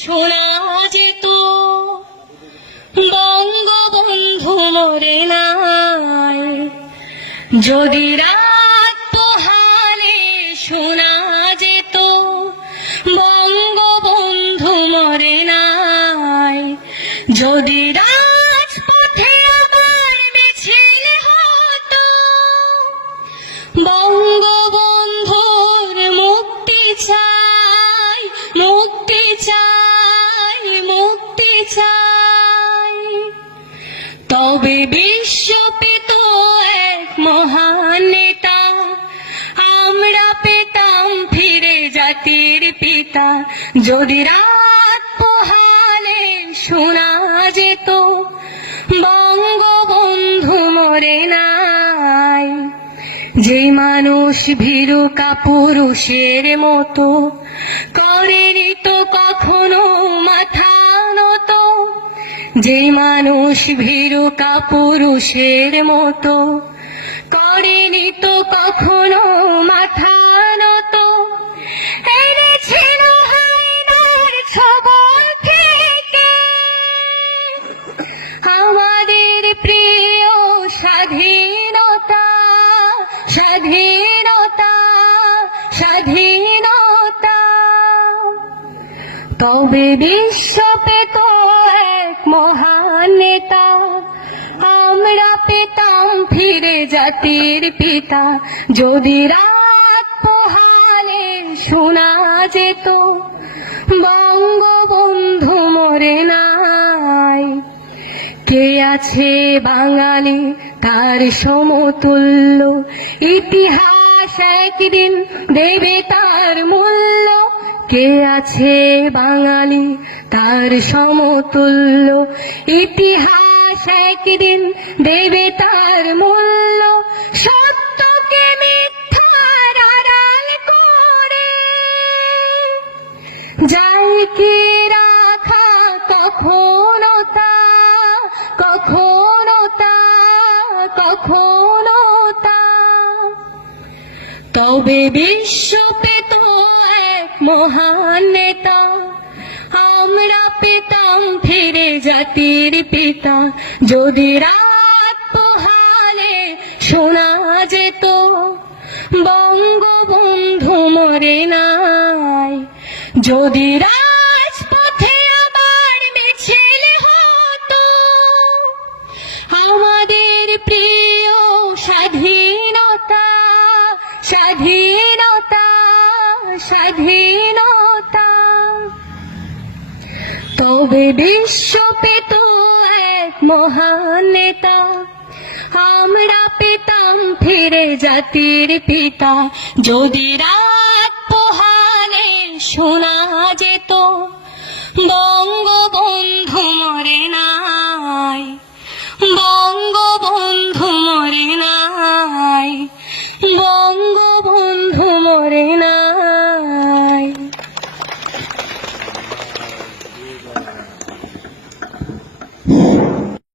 শোনা যেত বঙ্গবন্ধু মরে নাই, যদি রাত পোহালে শোনা যেত বঙ্গবন্ধু মরে নাই, যদি রাজপথে আবার মিছিল হতো বঙ্গবন্ধুর মুক্তি চাই, মুক্তি চাই, মুক্তি চাই, তবে বিশ্ব পেত এক মহান নেতা, আমরা পেতাম ফিরে জাতির পিতা, যদি রাত পোহালে শোনা যেত বঙ্গবন্ধু মরে নাই। যে মানুষ ভীরু কাপুরুষের মতো করেনি তো কখনো মাথা নত, যে মানুষ ভীরু কাপুরুষের মতো করেনি তো কখনো মাথা নত, এনেছিল হায়নার ছবল থেকে আমাদের প্রিয় স্বাধীনতা, স্বাধীনতা, স্বাধীনতা, তবে বিশ্ব পেত এক মহান নেতা, আমরা পেতাম ফিরে জাতির পিতা, যদি রাত পোহালে শোনা যেত বঙ্গবন্ধু মরে নাই। কে আছে বাঙালি তার সমতুল্য, ইতিহাস একদিন দেবে তার মূল্য, কে আছে বাঙালি তার সমতুল্য, ইতিহাস একদিন দেবে তার মূল্য, সত্যকে মিথ্যার আড়াল করে যাই কি রাখা কখনো তা, কখনো তা, কখনো তা, তবে বিশ্ব পেত এক মহান নেতা, আমরা পেতাম ফিরে জাতির পিতা, যদি রাত পোহালে শোনা যেত বঙ্গবন্ধু মরে নাই, যদি রাজপথে আবার মিছিল হতো আমাদের প্রিয় স্বাধীনতা, স্বাধীনতা, স্বাধীনতা, তবে বিশ্ব পেত এক মহান নেতা, আমরা পেতাম ফিরে জাতির পিতা, যদি রাত পোহালে শোনা যেত বঙ্গবন্ধু মরে নাই, বঙ্গবন্ধু মরে নাই, বঙ্গবন্ধু মরে নাই।